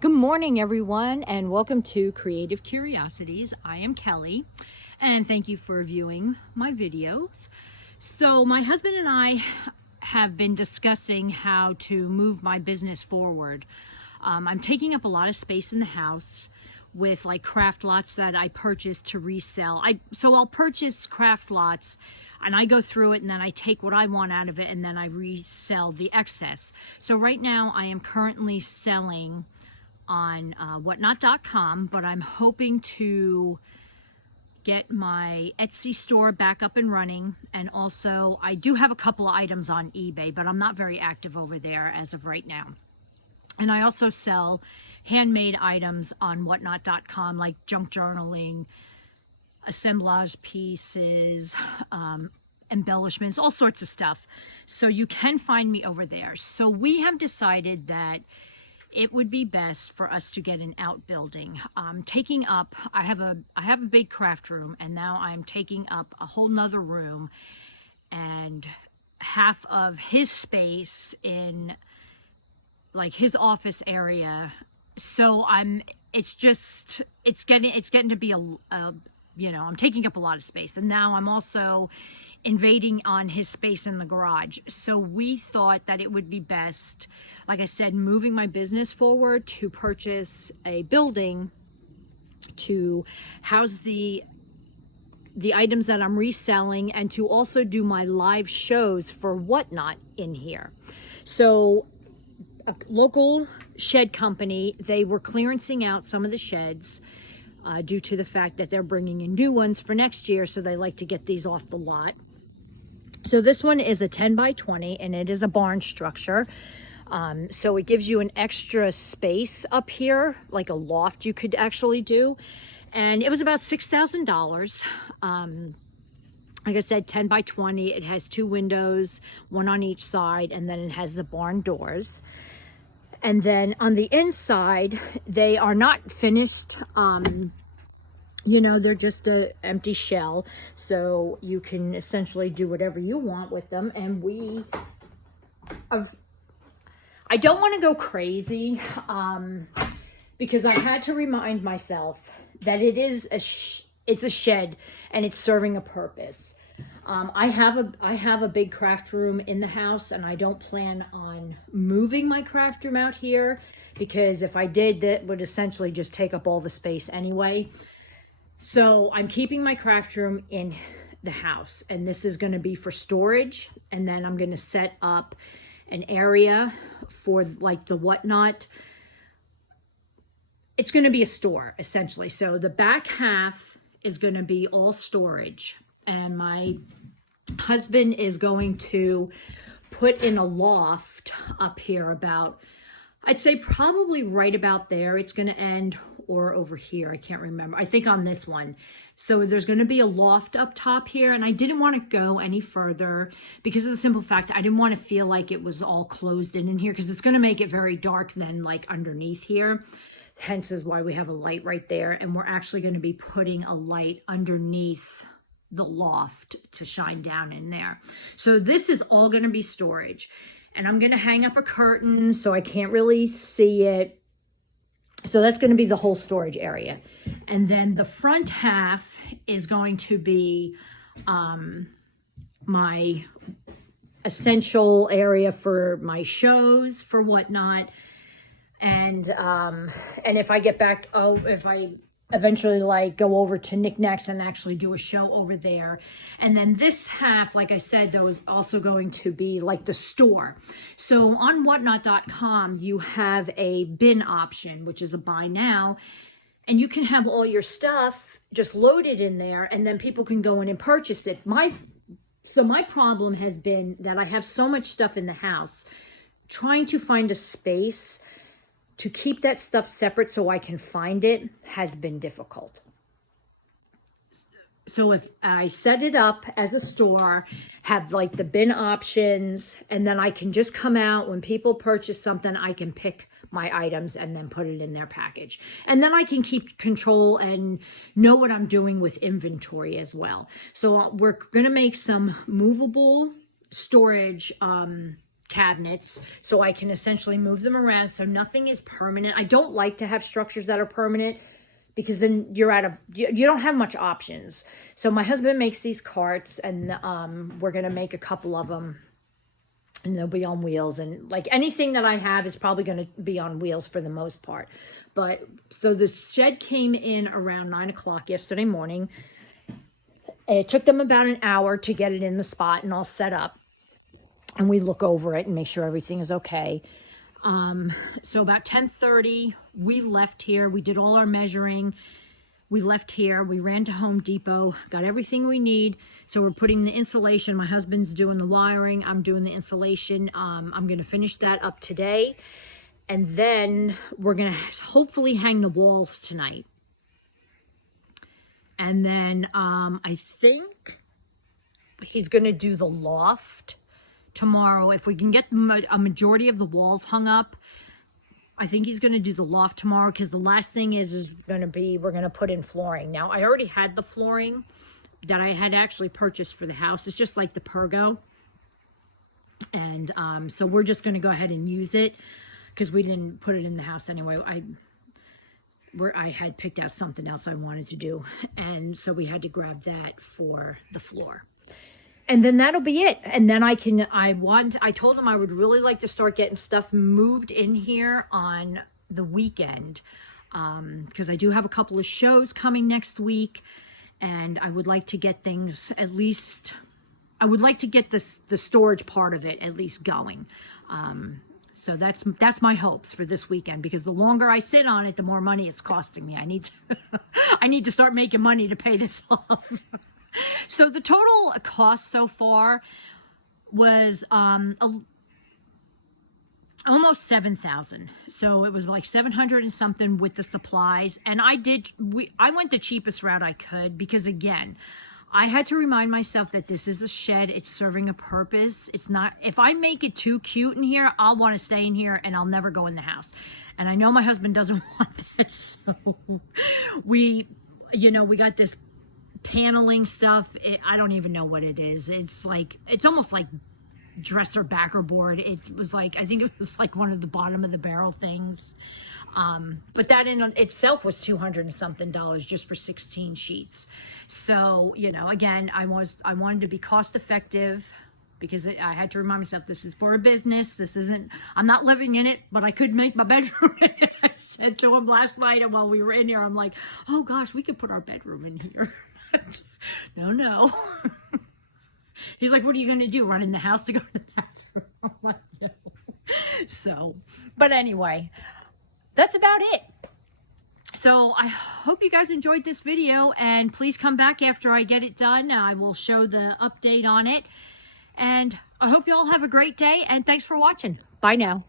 Good morning, everyone, and welcome to Creative Curiosities. I am Kelly, and thank you for viewing my videos. So my husband and I have been discussing how to move my business forward. I'm taking up a lot of space in the house with like craft lots that I purchased to resell. So I'll purchase craft lots and I go through it and then I take what I want out of it and then I resell the excess. So right now I am currently selling on whatnot.com, but I'm hoping to get my Etsy store back up and running. And also I do have a couple of items on eBay, but I'm not very active over there as of right now. And I also sell handmade items on whatnot.com, like junk journaling, assemblage pieces, embellishments, all sorts of stuff. So you can find me over there. So we have decided that it would be best for us to get an outbuilding. Taking up, I have a big craft room, and now I'm taking up a whole nother room and half of his space in like his office area. So it's getting to be I'm taking up a lot of space, and now I'm also invading on his space in the garage. So we thought that it would be best, like I said, moving my business forward, to purchase a building to house the items that I'm reselling, and to also do my live shows for Whatnot in here. So a local shed company, they were clearancing out some of the sheds due to the fact that they're bringing in new ones for next year, so they like to get these off the lot. So this one is a 10 by 20 and it is a barn structure. So it gives you an extra space up here, like a loft you could actually do. And it was about $6,000. Like I said, 10 by 20. It has 2 windows, one on each side, and then it has the barn doors. And then on the inside, they are not finished. They're just an empty shell, so you can essentially do whatever you want with them. And I don't want to go crazy, because I had to remind myself that it's a shed and it's serving a purpose. I have a big craft room in the house, and I don't plan on moving my craft room out here, because if I did, that would essentially just take up all the space anyway. So I'm keeping my craft room in the house, and this is going to be for storage. And then I'm going to set up an area for like the Whatnot. It's going to be a store essentially. So the back half is going to be all storage, and my husband is going to put in a loft up here about, I'd say probably right about there. It's going to end, or over here, I can't remember. I think on this one. So there's going to be a loft up top here, and I didn't want to go any further because of the simple fact I didn't want to feel like it was all closed in here, because it's going to make it very dark then, like underneath here. Hence is why we have a light right there, and we're actually going to be putting a light underneath the loft to shine down in there. So this is all going to be storage, and I'm going to hang up a curtain so I can't really see it. So that's going to be the whole storage area. And then the front half is going to be my essential area for my shows, for Whatnot. And if I get back, if I eventually like go over to Knickknacks and actually do a show over there. And then this half, like I said, though, is also going to be like the store. So on whatnot.com, you have a bin option, which is a buy now, and you can have all your stuff just loaded in there, and then people can go in and purchase it. So my problem has been that I have so much stuff in the house, trying to find a space to keep that stuff separate so I can find it has been difficult. So if I set it up as a store, have like the bin options, and then I can just come out when people purchase something, I can pick my items and then put it in their package. And then I can keep control and know what I'm doing with inventory as well. So we're going to make some movable storage cabinets, so I can essentially move them around, so nothing is permanent. I don't like to have structures that are permanent, because then you're out of, you don't have much options. So my husband makes these carts, and we're going to make a couple of them, and they'll be on wheels. And like anything that I have is probably going to be on wheels for the most part. But so the shed came in around 9 o'clock yesterday morning. It took them about an hour to get it in the spot and all set up. And we look over it and make sure everything is okay. So about 10:30, we left here. We did all our measuring. We left here. We ran to Home Depot, got everything we need. So we're putting the insulation. My husband's doing the wiring. I'm doing the insulation. I'm going to finish that up today. And then we're going to hopefully hang the walls tonight. And then I think he's going to do the loft tomorrow. If we can get a majority of the walls hung up, I think he's going to do the loft tomorrow, because the last thing is going to be, we're going to put in flooring. Now, I already had the flooring that I had actually purchased for the house. It's just like the Pergo. And so we're just going to go ahead and use it, because we didn't put it in the house anyway. I had picked out something else I wanted to do, and so we had to grab that for the floor. And then that'll be it. And then I told him I would really like to start getting stuff moved in here on the weekend, because I do have a couple of shows coming next week, and I would like to get things, at least, I would like to get the storage part of it at least going. So that's my hopes for this weekend, because the longer I sit on it, the more money it's costing me. I need to start making money to pay this off. So the total cost so far was almost $7,000. So it was like 700 and something with the supplies. And I went the cheapest route I could, because again, I had to remind myself that this is a shed. It's serving a purpose. It's not, if I make it too cute in here, I'll want to stay in here and I'll never go in the house. And I know my husband doesn't want that. So we got this paneling stuff. I don't even know what it is. It's almost like dresser backer board. It was like, I think it was like one of the bottom of the barrel things. But that in itself was $200 and something just for 16 sheets. So, again, I wanted to be cost effective, because I had to remind myself, this is for a business. This isn't, I'm not living in it, but I could make my bedroom in it. I said to him last night, and while we were in here, I'm like, oh gosh, we could put our bedroom in here. No. He's like, what are you going to do? Run in the house to go to the bathroom? I'm like, no. So, but anyway, that's about it. So I hope you guys enjoyed this video, and please come back after I get it done. I will show the update on it, and I hope you all have a great day, and thanks for watching. Bye now.